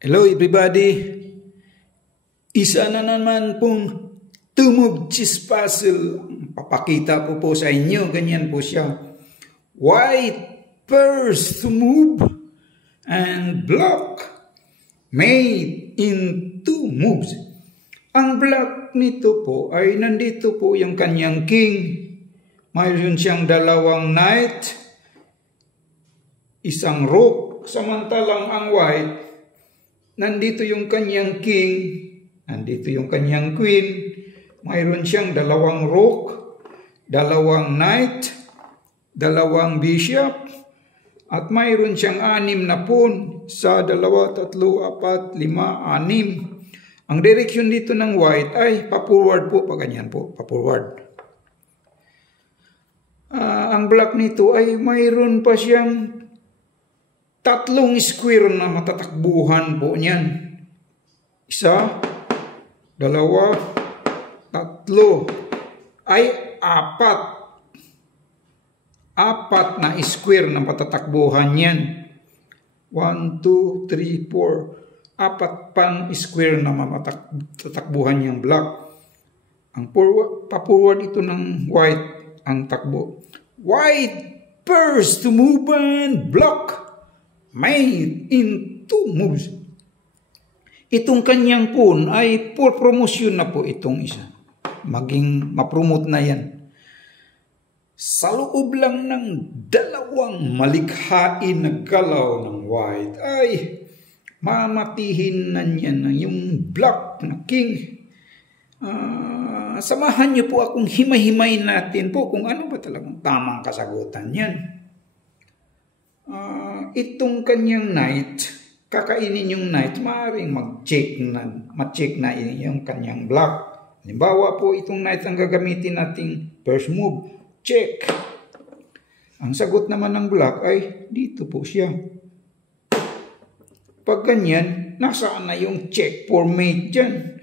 Hello everybody, isa na naman pong tumove cheese puzzle. Papakita po sa inyo, ganyan po siya. White first to move and block made in two moves. Ang block nito po ay nandito po yung kanyang king. Mayroon siyang dalawang knight, isang rook, samantalang ang white nandito yung kanyang king, nandito yung kanyang queen, mayroon siyang dalawang rook, dalawang knight, dalawang bishop, at mayroon siyang 6 na pawn, sa 2, 3, 4, 5, 6. Ang direksyon dito ng white ay pa-forward po, ganyan po, pa-forward. Ang black nito ay mayroon pa siyang 3 square na matatakbuhan po niyan. 1, 2, 3, ay 4. 4 na square na matatakbuhan niyan. 1, 2, 3, 4. 4 pang square na matatakbuhan niyang black. Ang pa-forward ito ng white ang takbo. White first to move and block made in 2 moves. Itong kanyang pawn ay for promotion na po itong isa. Maging mapromote na yan. Sa loob lang ng 2 malikhain na galaw ng white ay mamatihin na niya na yung black na king. Samahan niyo po akong himay-himay natin po kung ano ba talagang tamang kasagutan yan. Itong kanyang knight, kakainin yung knight, maaaring ma-check na yung kanyang black. Halimbawa po, itong knight ang gagamitin nating first move, check. Ang sagot naman ng black ay dito po siya. Pag ganyan, nasaan na yung check for mate dyan?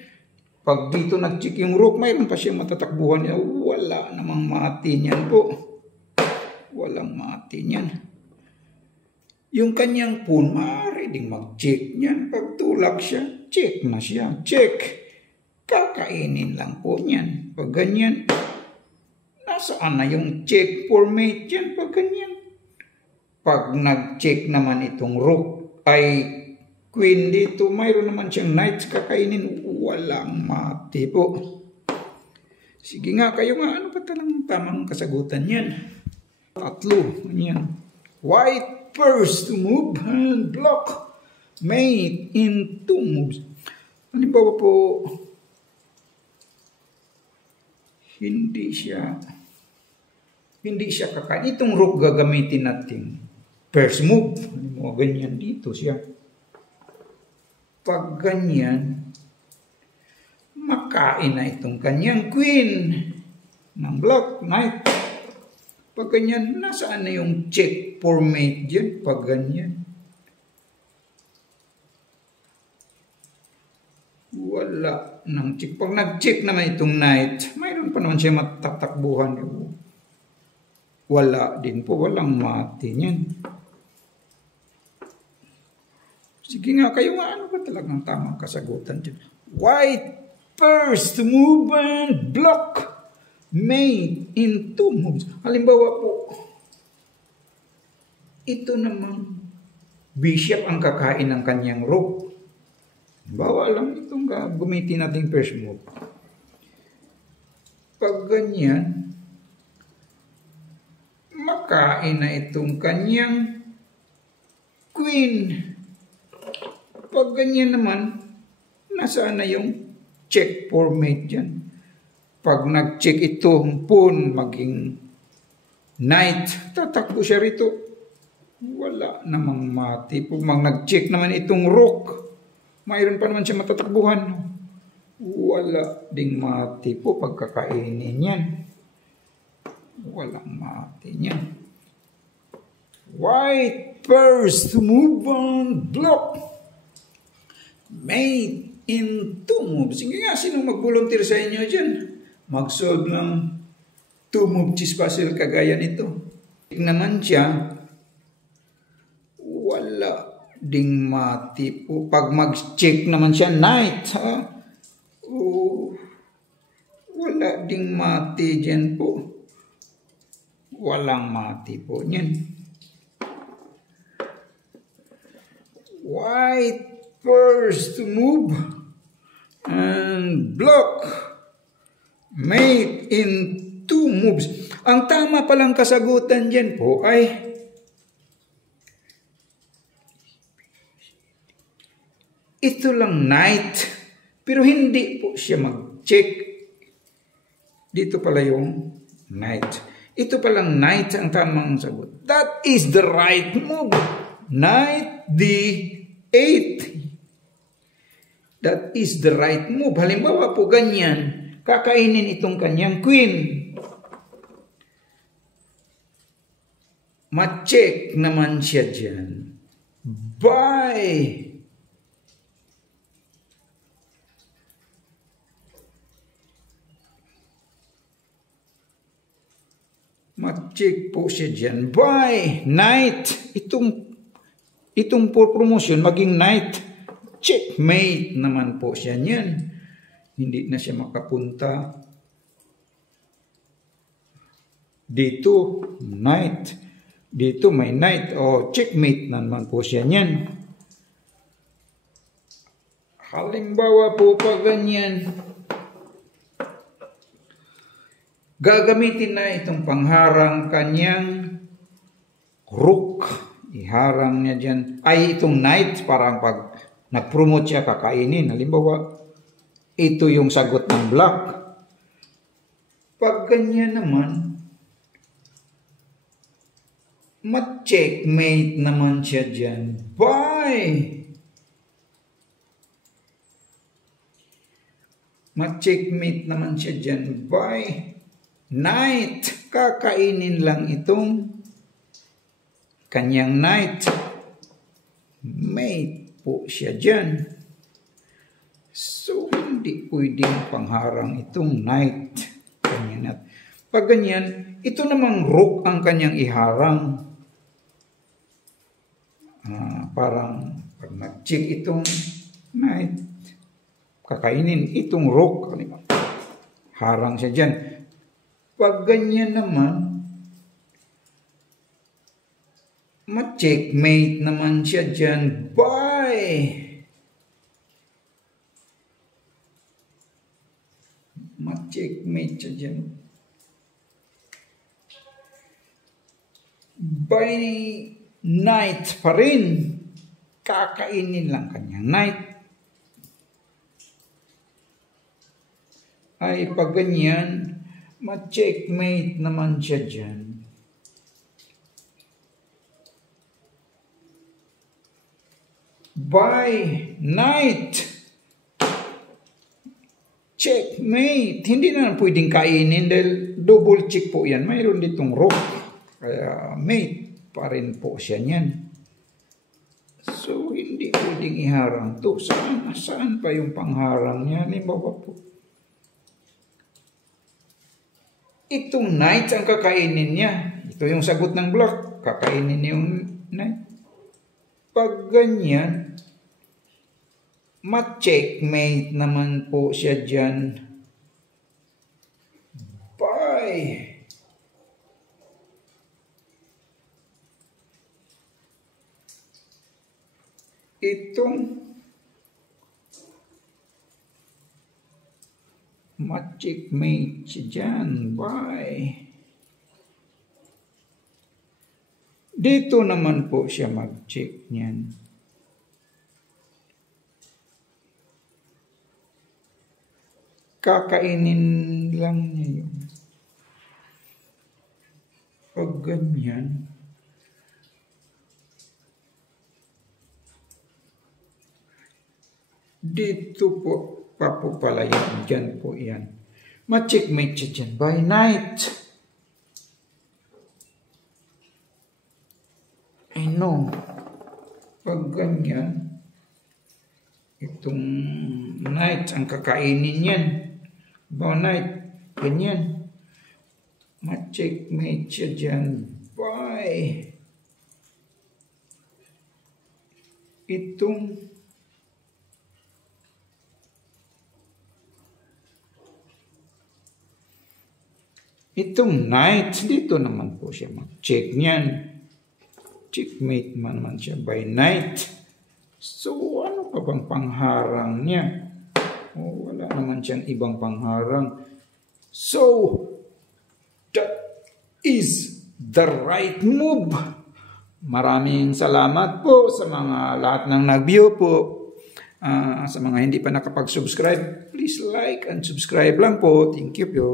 Pag dito nag-check yung rook, mayroon pa siyang matatakbuhan niya. Wala namang mati niyan po. Walang mati niyan. Yung kanyang pawn, maaari ding mag-check niyan. Pag tulak siya, check na siya. Check. Kakainin lang po niyan. Pag ganyan, nasaan na yung check for mate dyan? Pag ganyan. Pag nag-check naman itong rook ay queen dito, mayroon naman siyang knight, kakainin. Walang mati po. Sige nga, kayo nga, ano pa talagang tamang kasagutan yan? 3, yan. White first to move and block made in 2 moves. Halimbawa po, hindi siya kakain. Itong rook gagamitin natin first move. Halimbawa, ganyan dito siya. Pag ganyan, makain na itong kanyang queen ng black knight. Pag ganyan, nasaan na yung check for mate dyan? Pag ganyan. Wala nang check. Pag nag-check naman itong knight, mayroon pa naman siya matatakbuhan. Wala din po. Walang mati niyan. Sige nga, kayo nga, ano ba talagang tamang kasagutan dyan? White first move and block made in 2 moves. Halimbawa po, ito namang bishop ang kakain ng kanyang rook. Halimbawa lang itong gamitin natin first move. Pag ganyan, makain na itong kanyang queen. Pag ganyan naman, nasaan na yung check for mate dyan? Pag nag-check itong pawn, maging knight, tatakbo siya rito. Wala namang mati. Pag nag-check naman itong rook, mayroon pa naman siya matatakbuhan. Wala ding mati po pagkakainin yan. Walang mati niyan. White first to move on block made in 2 moves. Sige nga, sino mag-volunteer sa inyo dyan? Mag-solve ng 2 move cheese puzzle kagaya nito. Naman siya, wala ding mati po. Pag mag-check naman siya, knight. Ha? Wala ding mati dyan po. Walang mati po niyan. White first to move and block. Mate in 2 moves. Ang tama palang kasagutan dyan po ay ito lang knight. Pero hindi po siya mag-check. Dito pala yung knight. Ito palang knight ang tamang sagot. That is the right move. Knight D8. That is the right move. Halimbawa po ganyan, kakainin itong kanyang queen. Ma-check naman siya dyan. Bye! Ma-check po siya dyan. Bye! Knight! Itong for promotion, maging knight. Checkmate naman po siya niyan. Hindi na siya makapunta. Dito, knight. Dito may knight. O, checkmate naman po siya niyan. Halimbawa po pa ganyan. Gagamitin na itong pangharang kanyang rook. Iharang niya dyan. Ay, itong knight, parang pag nag-promote siya, kakainin. Halimbawa, ito yung sagot ng black. Pag ganyan naman, ma-checkmate naman siya dyan. Bye! Ma-checkmate naman siya dyan. Bye! Knight! Kakainin lang itong kanyang knight. Mate po siya dyan. So, hindi pwedeng pangharang itong knight. Ganyan. Pag ganyan, ito namang rook ang kanyang iharang. Parang pag mag-check itong knight, kakainin itong rook. Harang siya dyan. Pag ganyan naman, ma-checkmate naman siya dyan. Bye! Ma-checkmate siya dyan. Bye! Knight pa rin. Kakainin lang kanyang knight. Ay, pag ganyan, ma-checkmate naman siya dyan. Bye, knight. Checkmate. Hindi na pwedeng kainin dahil double check po yan. Mayroon ditong rook. Kaya mate pa rin po siya niyan. So, hindi pwedeng iharang to. Saan pa yung pangharang niya? Halimbawa po. Itong knight ang kakainin niya. Ito yung sagot ng black. Kakainin niya yung knight. Pag ganyan, ma-checkmate naman po siya dyan. Bye! Itong ma-checkmate siya dyan. Bye! Dito naman po siya mag-check niyan. Kakainin lang niya yun. Pag ganyan, dito po, papupalayan. Dyan po yan. Ma-checkmate siya dyan. By night. I know. Pag ganyan, itong knight ang kakainin yan. Ba knight, ganyan. Ma-checkmate siya dyan. Bye. itong knight, dito naman po siya mag-check niyan. Checkmate man naman siya by knight. So, ano pa bang pangharang niya? Wala naman siyang ibang pangharang. So, that is the right move. Maraming salamat po sa mga lahat ng nag-view po. Sa mga hindi pa nakapag-subscribe, please like and subscribe lang po. Thank you po.